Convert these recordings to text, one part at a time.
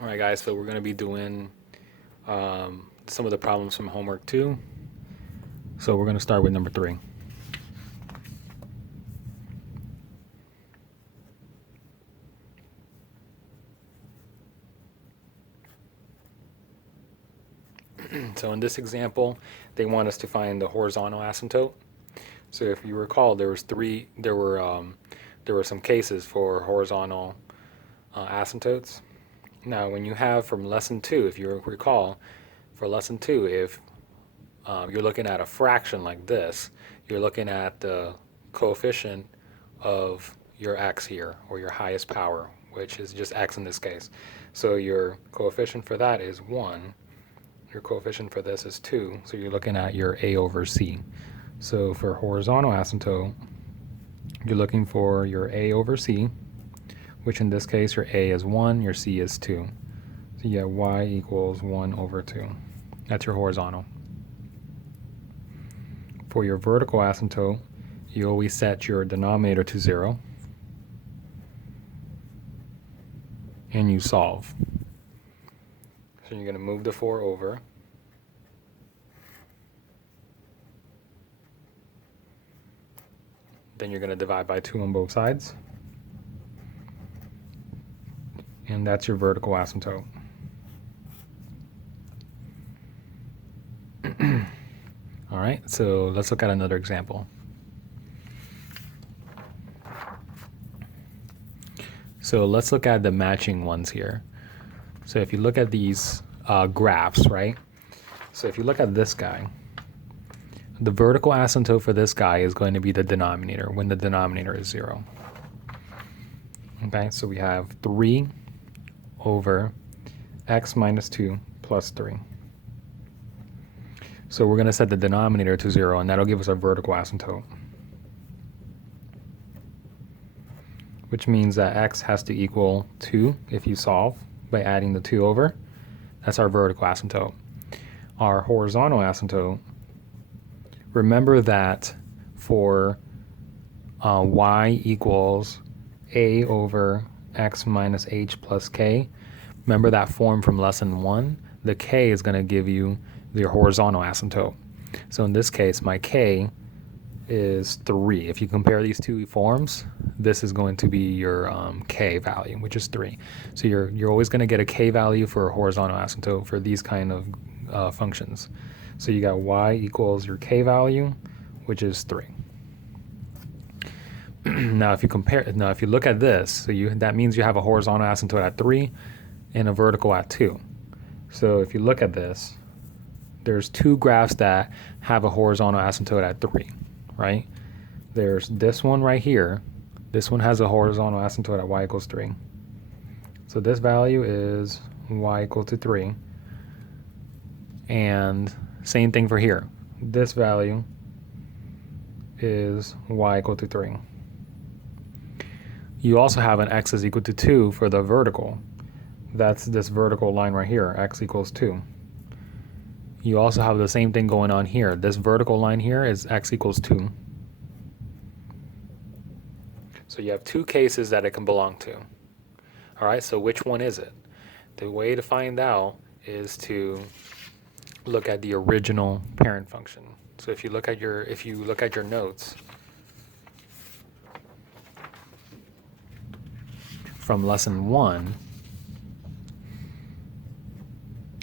All right, guys, so we're going to be doing some of the problems from homework 2. So we're going to start with number 3. So in this example, they want us to find the horizontal asymptote. So if you recall, there were some cases for horizontal asymptotes. Now, when you have from lesson 2, if you recall, for lesson 2, if you're looking at a fraction like this, you're looking at the coefficient of your x here, or your highest power, which is just x in this case. So your coefficient for that is 1. Your coefficient for this is 2, so you're looking at your a over c. So for horizontal asymptote, you're looking for your a over c, which in this case your a is 1, your c is 2. So you get y equals 1 over 2. That's your horizontal. For your vertical asymptote, you always set your denominator to 0, and you solve. So you're going to move the 4 over. Then you're going to divide by 2 on both sides. And that's your vertical asymptote. All right, so let's look at another example. So let's look at the matching ones here. So if you look at these graphs, right? So if you look at this guy, the vertical asymptote for this guy is going to be the denominator when the denominator is 0. Okay, so we have 3 over x minus 2 plus 3. So we're going to set the denominator to 0, and that'll give us our vertical asymptote, which means that x has to equal 2 if you solve by adding the 2 over. That's our vertical asymptote. Our horizontal asymptote, remember that for y equals a over x minus h plus k, remember that form from lesson 1? The k is going to give you your horizontal asymptote. So in this case, my k is 3. If you compare these two forms, this is going to be your k value, which is 3. So you're always going to get a k value for a horizontal asymptote for these kind of functions. So you got y equals your k value, which is 3. Now if you look at this, so that means you have a horizontal asymptote at 3 and a vertical at 2. So if you look at this, there's 2 graphs that have a horizontal asymptote at 3, right? There's this one right here. This one has a horizontal asymptote at y equals 3. So this value is y equal to 3. And same thing for here. This value is y equal to 3. You also have an x is equal to 2 for the vertical. That's this vertical line right here, x equals 2. You also have the same thing going on here. This vertical line here is x equals 2. So you have 2 cases that it can belong to. All right, so which one is it? The way to find out is to look at the original parent function. So if you look at your notes from lesson 1,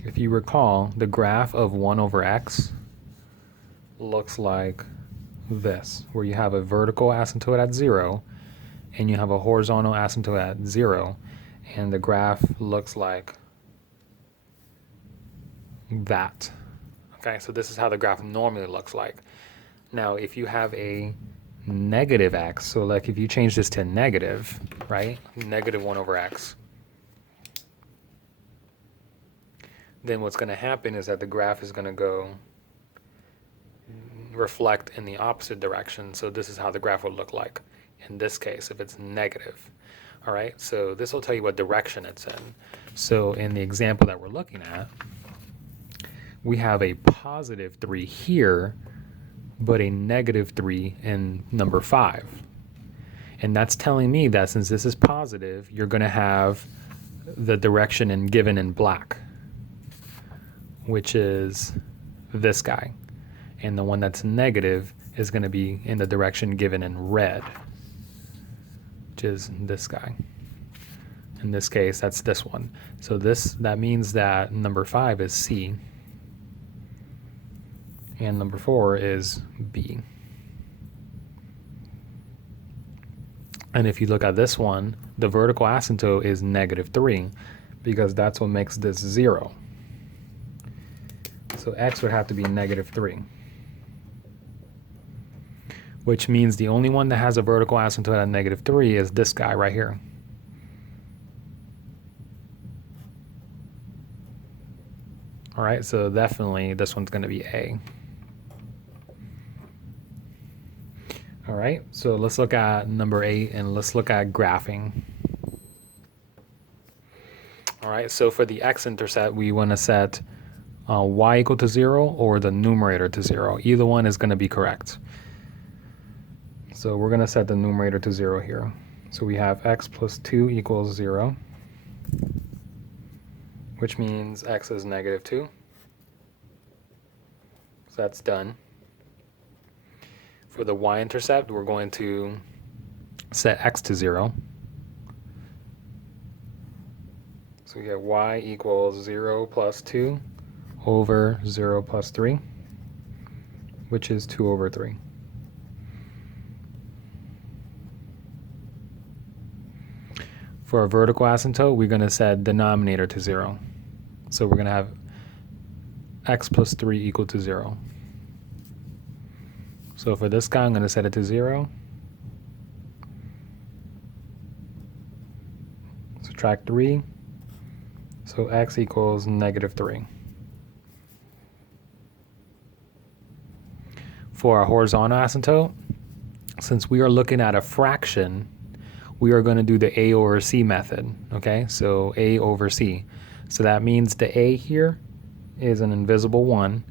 if you recall, the graph of 1 over x looks like this, where you have a vertical asymptote at 0 and you have a horizontal asymptote at 0, and the graph looks like that. Okay, so this is how the graph normally looks like. Now, if you have a negative x, so like if you change this to negative, right, negative 1 over x, then what's going to happen is that the graph is going to go reflect in the opposite direction. So this is how the graph would look like in this case if it's negative. All right, so this will tell you what direction it's in. So in the example that we're looking at, we have a positive 3 here, but a negative 3 in number 5. And that's telling me that since this is positive, you're going to have the direction given in black, which is this guy. And the one that's negative is going to be in the direction given in red, which is this guy. In this case, that's this one. So that means that number 5 is C, and number 4 is B. And if you look at this one, the vertical asymptote is -3, because that's what makes this 0. So x would have to be -3, which means the only one that has a vertical asymptote at -3 is this guy right here. All right, so definitely this one's going to be A. All right, so let's look at number 8 and let's look at graphing. All right, so for the x-intercept, we want to set y equal to 0 or the numerator to 0. Either one is going to be correct. So we're going to set the numerator to 0 here. So we have x plus 2 equals 0, which means x is -2. So that's done. For the y-intercept, we're going to set x to 0. So we get y equals 0 plus 2 over 0 plus 3, which is 2 over 3. For our vertical asymptote, we're going to set denominator to 0. So we're going to have x plus 3 equal to 0. So for this guy, I'm going to set it to 0. Subtract 3. So x equals -3. For our horizontal asymptote, since we are looking at a fraction, we are going to do the A over C method. Okay, so A over C. So that means the A here is an invisible 1.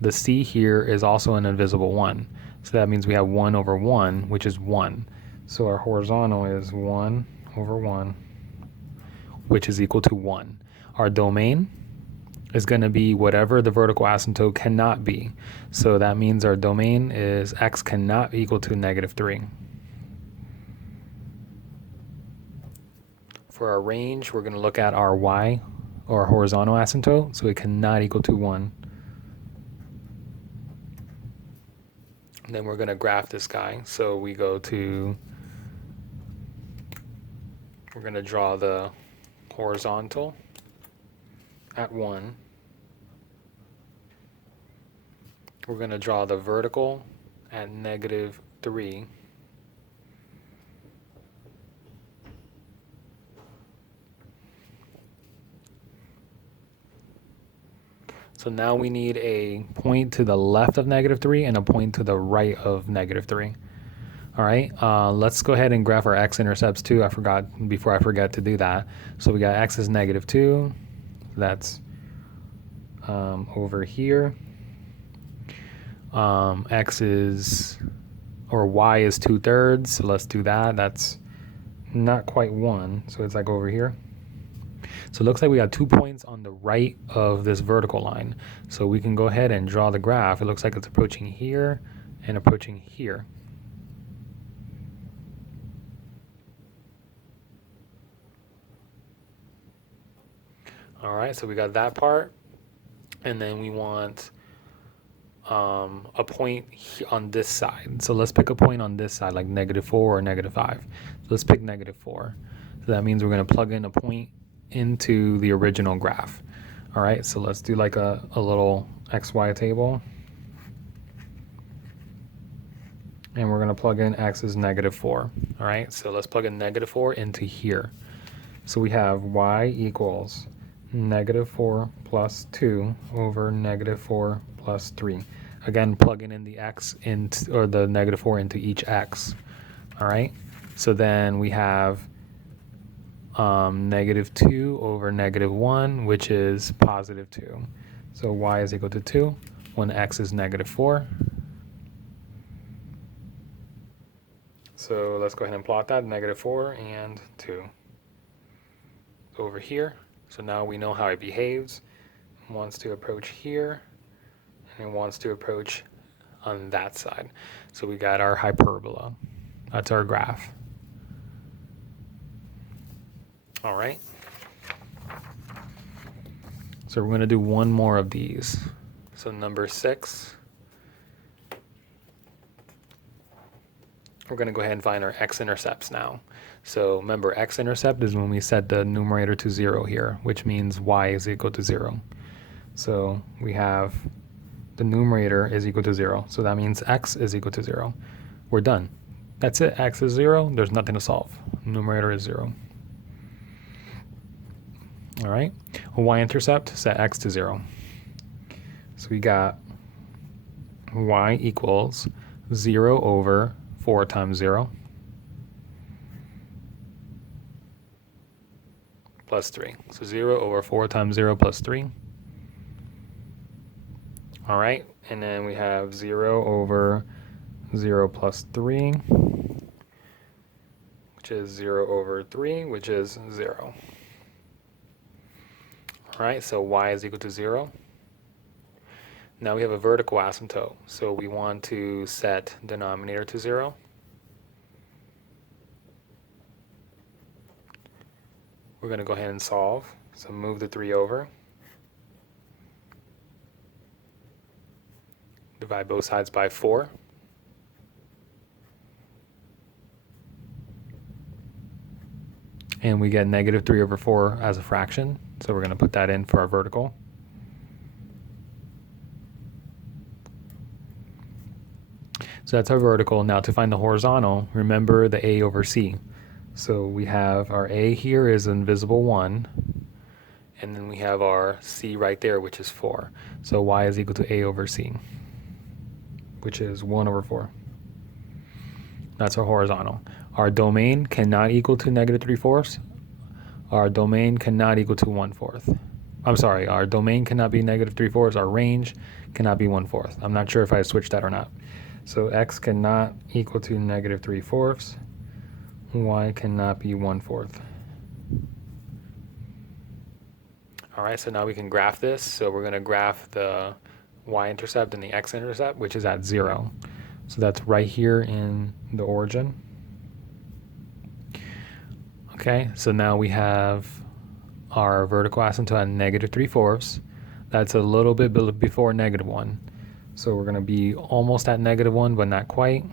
The C here is also an invisible 1. So that means we have 1 over 1, which is 1. So our horizontal is 1 over 1, which is equal to 1. Our domain is going to be whatever the vertical asymptote cannot be. So that means our domain is x cannot be equal to -3. For our range, we're going to look at our y, or horizontal asymptote, so it cannot equal to 1. And then we're going to graph this guy. So we're going to draw the horizontal at 1. We're going to draw the vertical at -3. So now we need a point to the left of -3 and a point to the right of -3. All right, let's go ahead and graph our x-intercepts too. Before I forget to do that. So we got x is -2. That's over here. X is, or y is 2/3. So let's do that. That's not quite 1. So it's like over here. So it looks like we got 2 points on the right of this vertical line. So we can go ahead and draw the graph. It looks like it's approaching here and approaching here. All right, so we got that part. And then we want a point on this side. So let's pick a point on this side, like -4 or -5. So let's pick -4. So that means we're going to plug in a point into the original graph. All right, so let's do like a little XY table. And we're going to plug in x is -4. All right, so let's plug in -4 into here. So we have y equals -4 plus 2 over -4 plus 3. Again, plugging in the x or the -4 into each x. All right, so then we have -2 over -1, which is +2. So y is equal to 2 when x is -4. So let's go ahead and plot that, -4 and 2. over here. So now we know how it behaves. It wants to approach here, and it wants to approach on that side. So we got our hyperbola. That's our graph. All right. So we're going to do one more of these. So number 6. We're going to go ahead and find our x-intercepts now. So remember, x-intercept is when we set the numerator to 0 here, which means y is equal to 0. So we have the numerator is equal to 0. So that means x is equal to 0. We're done. That's it. X is 0. There's nothing to solve. Numerator is 0. All right. A y-intercept, set x to 0. So we got y equals 0 over 4 times 0 plus 3. So 0 over 4 times 0 plus 3. All right, and then we have 0 over 0 plus 3, which is 0 over 3, which is 0. All right, so y is equal to 0. Now we have a vertical asymptote, so we want to set denominator to 0. We're going to go ahead and solve. So move the 3 over. Divide both sides by 4. And we get negative 3 over 4 as a fraction. So we're going to put that in for our vertical. So that's our vertical. Now to find the horizontal, remember the a over c. So we have our a here is invisible 1. And then we have our c right there, which is 4. So y is equal to a over c, which is 1 over 4. That's our horizontal. Our domain cannot equal to negative 3/4. Our domain cannot equal to 1/4. I'm sorry, our domain cannot be negative 3/4. Our range cannot be 1/4. I'm not sure if I switched that or not. So x cannot equal to negative 3/4. Y cannot be 1/4. All right, so now we can graph this. So we're going to graph the y-intercept and the x-intercept, which is at 0. So that's right here in the origin. Okay, so now we have our vertical asymptote at negative 3/4. That's a little bit before negative 1. So we're going to be almost at negative 1, but not quite.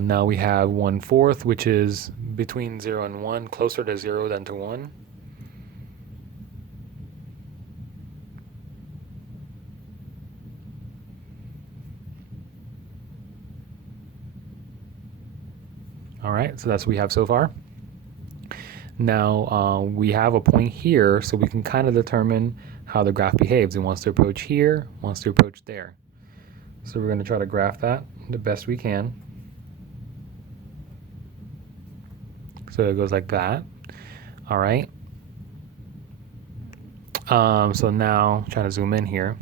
Now we have 1/4, which is between 0 and 1, closer to 0 than to 1. All right, so that's what we have so far. Now we have a point here, so we can kind of determine how the graph behaves. It wants to approach here, wants to approach there. So we're going to try to graph that the best we can. So it goes like that. All right. So now, trying to zoom in here.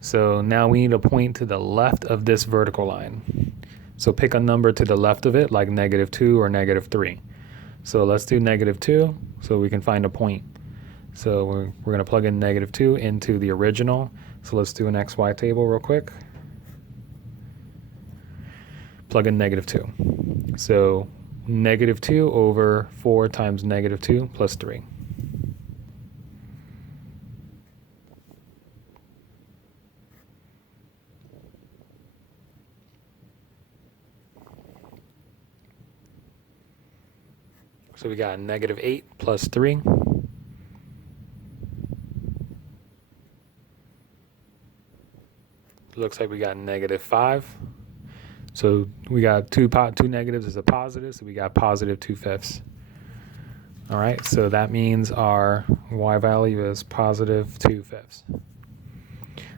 So now we need a point to the left of this vertical line. So pick a number to the left of it, like negative 2 or negative 3. So let's do negative 2 so we can find a point. So we're going to plug in negative 2 into the original. So let's do an XY table real quick. Plug in negative 2. So negative 2 over 4 times negative 2 plus 3. So we got negative 8 plus 3. Looks like we got negative 5. So we got two negatives as a positive, so we got positive 2/5. All right, so that means our y value is positive 2/5.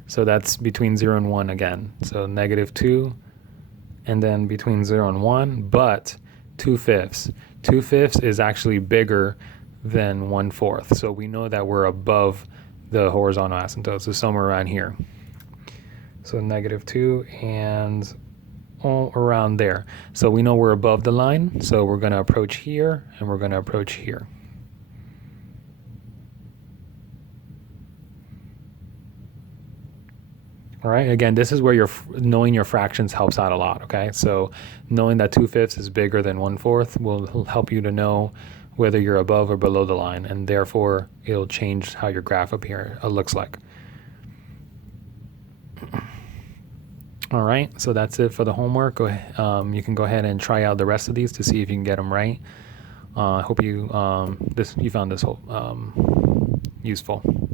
So that's between 0 and 1 again. So negative 2, and then between 0 and 1, but 2/5. 2/5 is actually bigger than 1/4. So we know that we're above the horizontal asymptote, so somewhere around here. So -2 and all around there. So we know we're above the line, so we're going to approach here and we're going to approach here. All right, again, this is where knowing your fractions helps out a lot, okay? So knowing that 2/5 is bigger than 1/4 will help you to know whether you're above or below the line, and therefore it'll change how your graph up here looks like. All right, so that's it for the homework. Go ahead, you can go ahead and try out the rest of these to see if you can get them right. I hope you found this useful.